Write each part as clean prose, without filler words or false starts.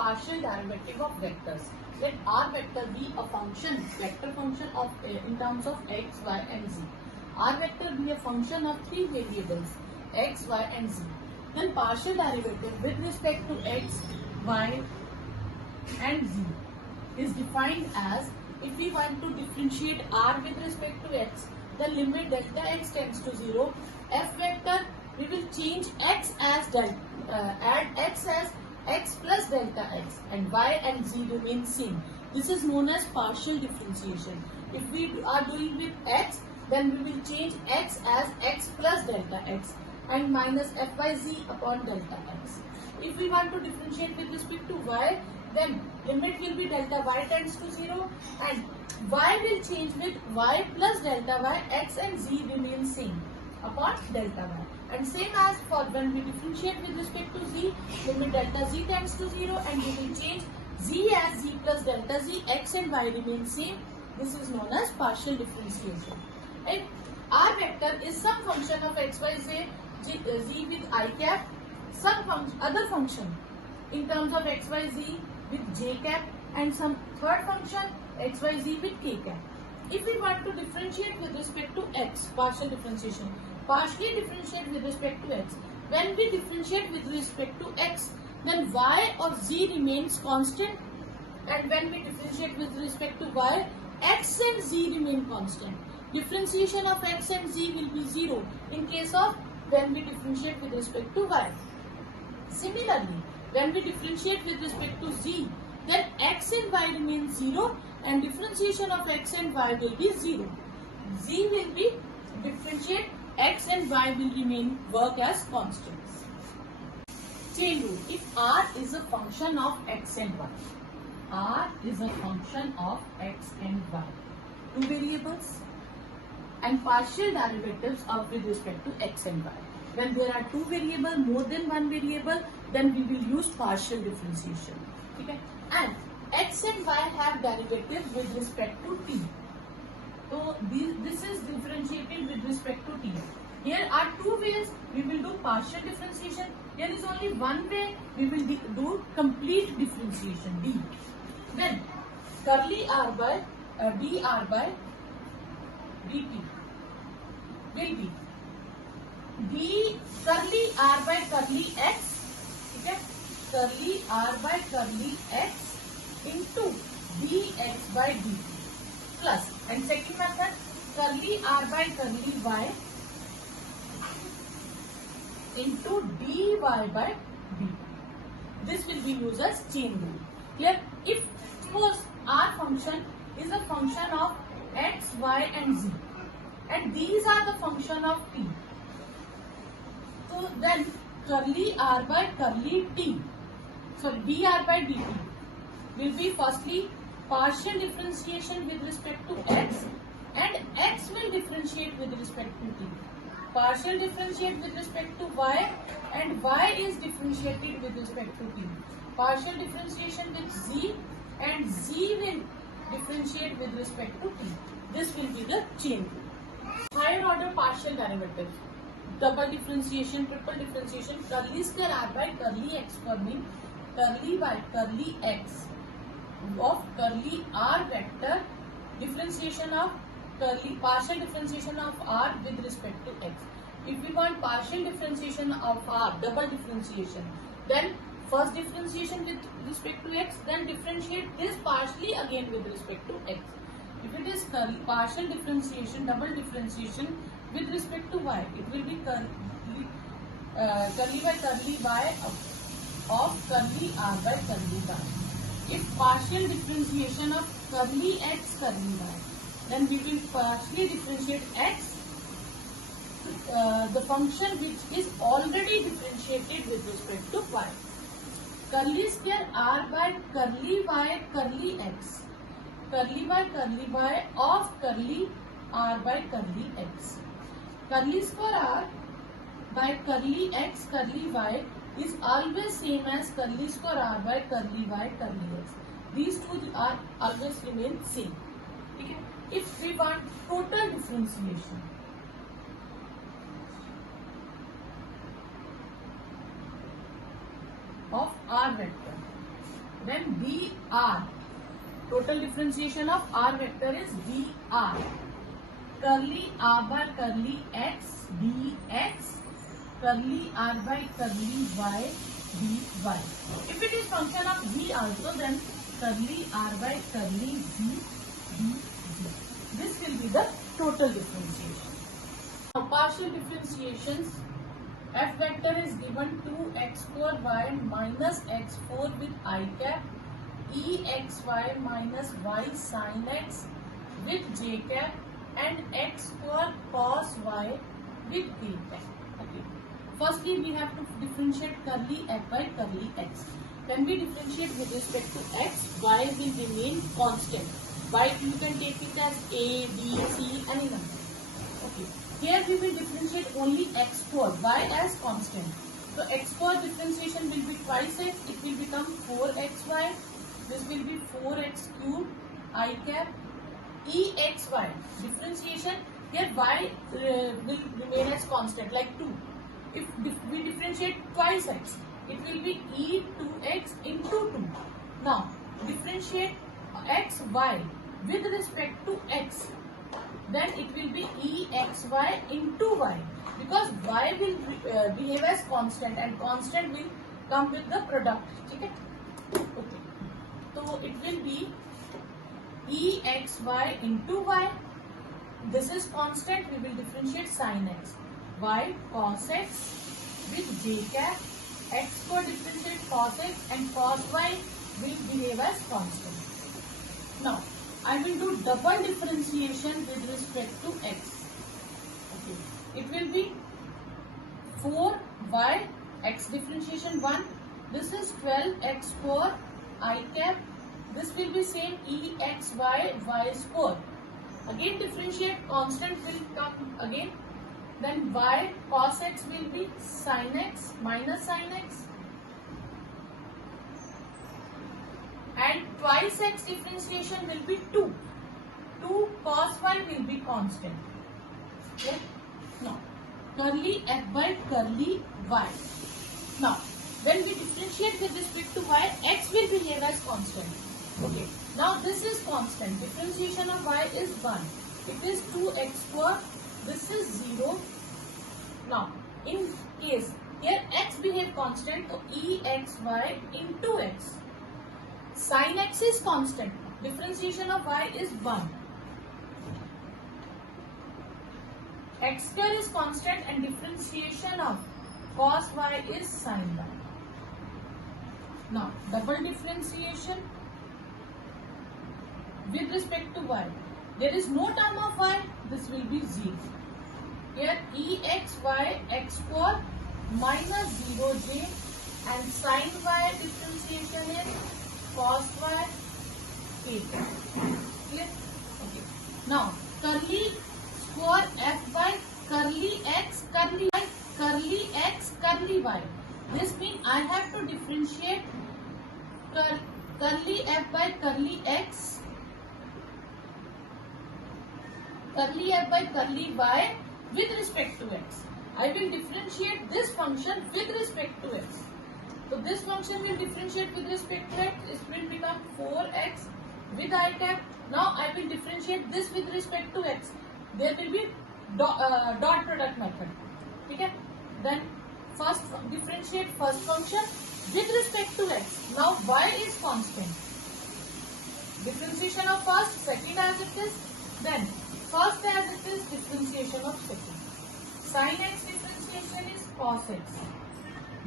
partial derivative of vectors. Let R vector be a function, vector function of in terms of x, y and z. R vector be a function of three variables x, y and z. Then partial derivative with respect to x, y and z is defined as, if we want to differentiate R with respect to x, the limit delta x tends to 0. F vector, we will change x as add x as x plus delta x, and y and z remain same. This is known as partial differentiation. If we are doing with x, then we will change x as x plus delta x and minus fyz upon delta x. If we want to differentiate with respect to y, then limit will be delta y tends to 0 and y will change with y plus delta y, x and z remain same upon delta y. And same as for when we differentiate with respect to z, limit delta z tends to 0 and we will change z as z plus delta z, x and y remain same. This is known as partial differentiation. And R vector is some function of x, y, z with I cap, some other function in terms of x, y, z with j cap, and some third function x, y, z with k cap. If we want to differentiate with respect to x, partially differentiate with respect to x. When we differentiate with respect to x, then y or z remains constant, and when we differentiate with respect to y, x and z remain constant. Differentiation of x and z will be 0 in case of when we differentiate with respect to y. Similarly, when we differentiate with respect to z, then x and y remain 0 and differentiation of x and y will be 0. Z will be differentiate, x and y will remain work as constants. Chain rule. If R is a function of x and y, R is a function of x and y, two variables, and partial derivatives of with respect to x and y. When there are two variables, more than one variable, then we will use partial differentiation. Okay? And x and y have derivative with respect to t. So this is differentiated with respect to t. Here are two ways we will do partial differentiation. Here is only one way we will do complete differentiation, d. Then curly r by dr by dt will be d curly r by curly x, okay, curly r by curly x into dx by dt plus, and second method, curly r by curly y into dy by dt. This will be used as chain rule. Here, if suppose R function is a function of x, y and z, and these are the function of t, so then curly r by curly t, so dr by dt will be firstly partial differentiation with respect to x, and x will differentiate with respect to t. Partial differentiate with respect to y, and y is differentiated with respect to t. Partial differentiation with z, and z will differentiate with respect to t. This will be the chain rule. Higher order partial derivatives. Double differentiation, triple differentiation, curly square r by curly x forming curly by curly x of curly r vector, differentiation of curly, partial differentiation of r with respect to x. If we want partial differentiation of r, double differentiation, then first differentiation with respect to x, then differentiate this partially again with respect to x. If it is partial differentiation, double differentiation with respect to y, it will be curly by curly y of curly r by curly y. If partial differentiation of curly x curly y, then we will partially differentiate x, the function which is already differentiated with respect to y. Curly square r by curly y curly x, curly by curly y of curly r by curly x. Curly square r by curly x curly y is always same as curly square r by curly y curly x. These two are always remain same. Okay? If we want total differentiation of R vector, then dr. Total differentiation of r vector is dr. Curly r by curly x dx, curly r by curly y dy. If it is function of v also, then curly r by curly v dg. This will be the total differentiation. Now partial differentiations. F vector is given 2x4 y minus x4 with I cap, exy minus y sin x with j cap, and x square cos y with k cap. Okay. Firstly, we have to differentiate curly f by curly x. When we differentiate with respect to x, y will remain constant. Y you can take it as a, b, c, any number. Okay. Here we will differentiate only x4, y as constant. So x4 differentiation will be twice x, it will become 4xy. This will be 4x cube I cap. Exy differentiation, here y will remain as constant like 2. If we differentiate twice x, it will be e2x into 2. Now differentiate xy with respect to x, then it will be exy into y, because y will behave as constant and constant will come with the product. Okay. So it will be exy into y. This is constant, we will differentiate sin x. Y cos x with j cap, x for differentiate cos x, and cos y will behave as constant. Now I will do double differentiation with respect to x. Okay. It will be 4y, x differentiation 1. This is 12x4 I cap. This will be same exy y square. Again differentiate, constant will come again. Then y cos x will be sin x minus sin x. And twice x differentiation will be 2. 2 cos y will be constant. Okay? Now, curly f by curly y. Now, when we differentiate with respect to y, x will behave as constant. Okay. Now, this is constant. Differentiation of y is 1. It is 2x4. This is 0. Now, in case, here x behave constant, so exy into x. Sin x is constant. Differentiation of y is 1. X square is constant and differentiation of cos y is sin y. Now, double differentiation with respect to y. There is no term of y, this will be 0. Here exy x4 minus 0j and sin y differentiation is cos y k. Clear? Okay. Now, curly square f by curly x, curly y, curly x, curly y. This means I have to differentiate curly f by curly x, curly f by curly y with respect to x. I will differentiate this function with respect to x. So this function will differentiate with respect to x. It will become 4x with I cap. Now I will differentiate this with respect to x. There will be dot product method. Okay? Then first differentiate first function with respect to x. Now y is constant. Differentiation of first, second as it is. Then first as it is, differentiation of second. Sin x differentiation is cos x.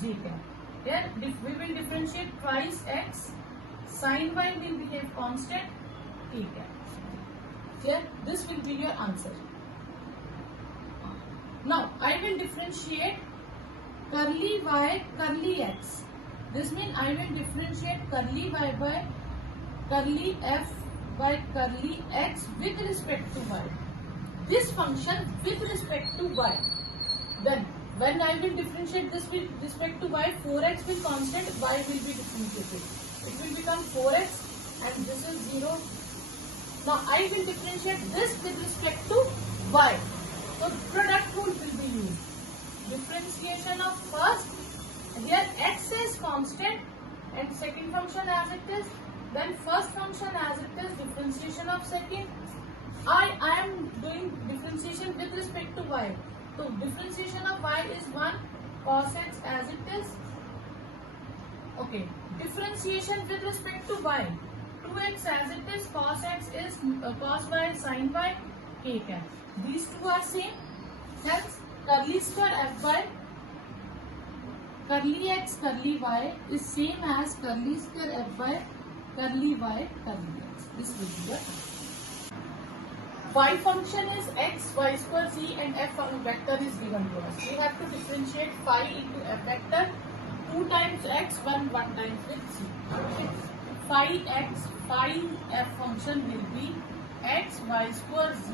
J cap. Here we will differentiate twice x. Sin y will behave constant. K cap. Here this will be your answer. Now I will differentiate curly y, curly x. This means I will differentiate curly y by curly f by curly x with respect to y. This function with respect to y. Then when I will differentiate this with respect to y, 4x will constant, y will be differentiated. It will become 4x and this is 0. Now I will differentiate this with respect to y. So product rule will be used. Differentiation of first, here x is constant and second function as it is, then first function as it is, differentiation of second. I am doing differentiation with respect to y. So differentiation of y is 1 cos x as it is. Okay, differentiation with respect to y, 2x as it is, cos x is cos y sin y, k cap. These two are same. Hence curly square f by curly x curly y is same as curly square f by curly y curly x. This will be the answer. Y function is x, y square z, and f vector is given to us. We have to differentiate phi into f vector. 2 times x, 1 times with z. Phi x, phi f function will be x y square z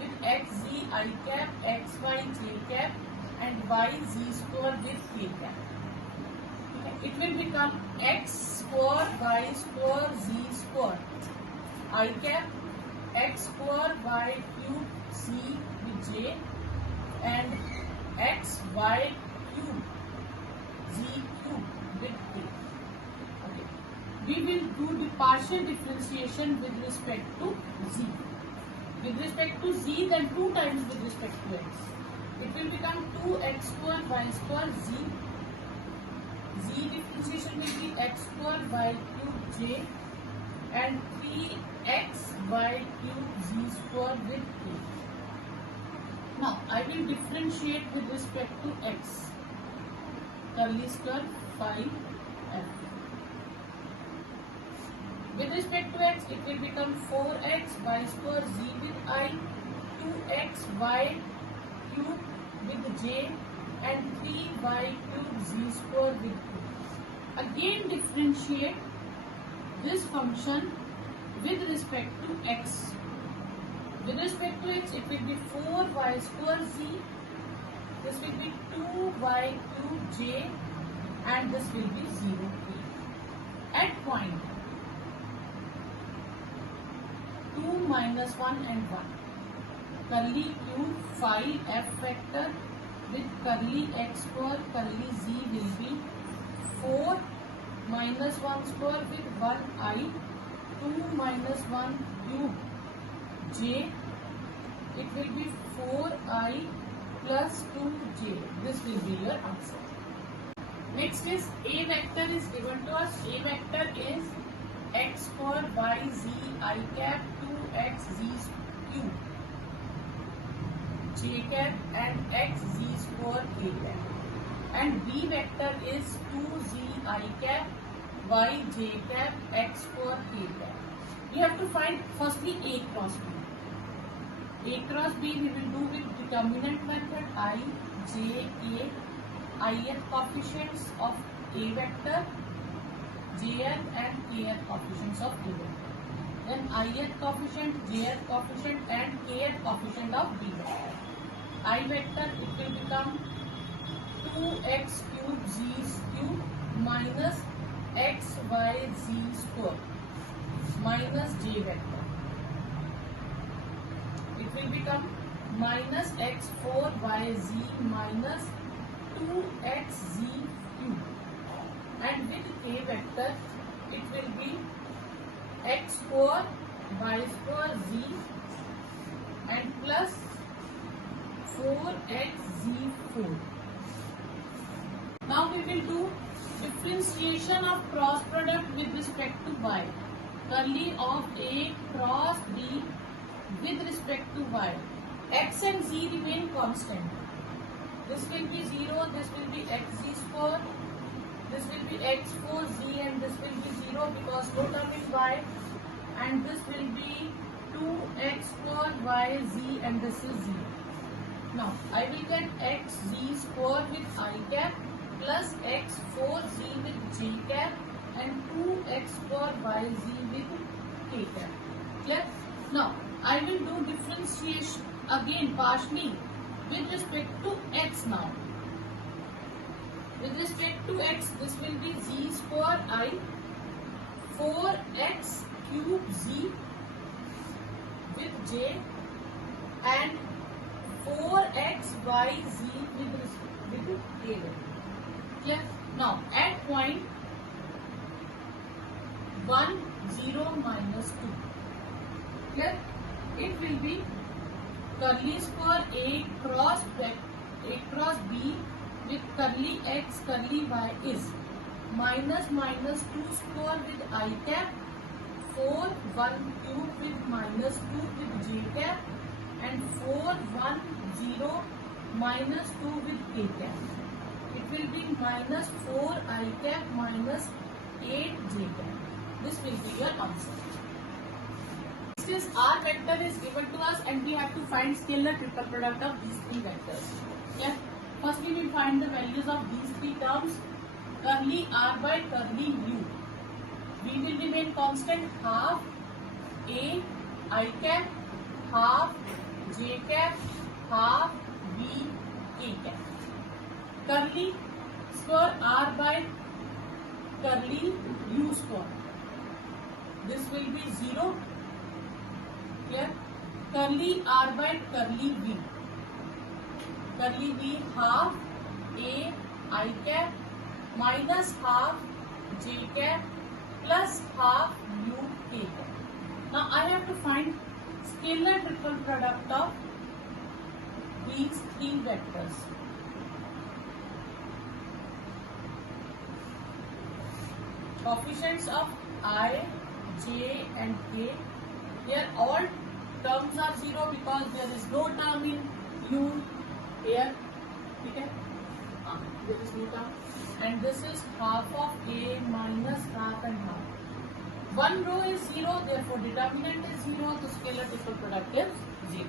with x z I cap, x y j cap, and y z square with k cap. It will become x square y square z square I cap, x square y cube c with j, and x y cube z cube with k. Okay. We will do the partial differentiation with respect to z. With respect to z, then 2 times with respect to x. It will become 2x square y square z. Z differentiation will be x square y cube j, and 3x y cube z square with k. Now I will differentiate with respect to x. Curly square phi f. With respect to x, it will become 4x y square z with I, 2x y cube with j, and 3y cube z square with k. Again differentiate this function with respect to x. With respect to x, it will be 4y square z. This will be 2y cube j, and this will be 0k. At point 2 minus 1 and 1. Curly cube phi f vector with curly x square curly z will be 4 minus 1 square with 1 I, 2 minus 1 cube j. It will be 4I plus 2j. This will be your answer. Next is a vector is given to us. A vector is x square y z I cap 2x z cube j cap and x z square k cap. And b vector is 2z I cap y j cap x square k cap. We have to find firstly a cross b. A cross b we will do with determinant method. I, j, k, ith coefficients of a vector, jth and kth coefficients of a vector. Then ith coefficient, jth coefficient and kth coefficient of b vector. I vector, it will become 2x cube z cube minus xyz square minus j vector. It will become minus x4yz minus 2xz cube. And with k vector, it will be x square y square z and plus 4xz4. Now we will do differentiation of cross product with respect to y. Curly of a cross b with respect to y. X and z remain constant. This will be 0, this will be xz square, this will be x4z, and this will be 0 because no term is y, and this will be 2x square yz, and this is 0. Now I will get xz square with I cap plus x4z with j cap and 2x square yz with k cap. Clear? Now I will do differentiation again partially with respect to x now. With respect to x, this will be z square I, 4x cube z with j, and 4x y z with k. Clear? Now at point 1 0 minus 2. Clear? It will be curly square A cross B with curly x curly y is minus 2 square with I cap, 4 1 cube with minus 2 with j cap, and 4 1 0 minus 2 with k cap. It will be minus 4 I cap minus 8 j cap. This will be your answer. Next is R vector is given to us and we have to find scalar triple product of these three vectors. Yeah. First we will find the values of these three terms. Curly R by curly U. V will remain constant, half A I cap, half J cap, half B K cap. Curly square R by curly U square. This will be 0. Clear? Curly R by curly V. Curly V half A I cap minus half J cap plus half U K cap. Now I have to find scalar triple product of these three vectors. Coefficients of I, J and K. Here all terms are 0 because there is no term in U here. Okay? There is no term. And this is half of A minus half and half. One row is 0, therefore determinant is 0, the scalar triple product is 0.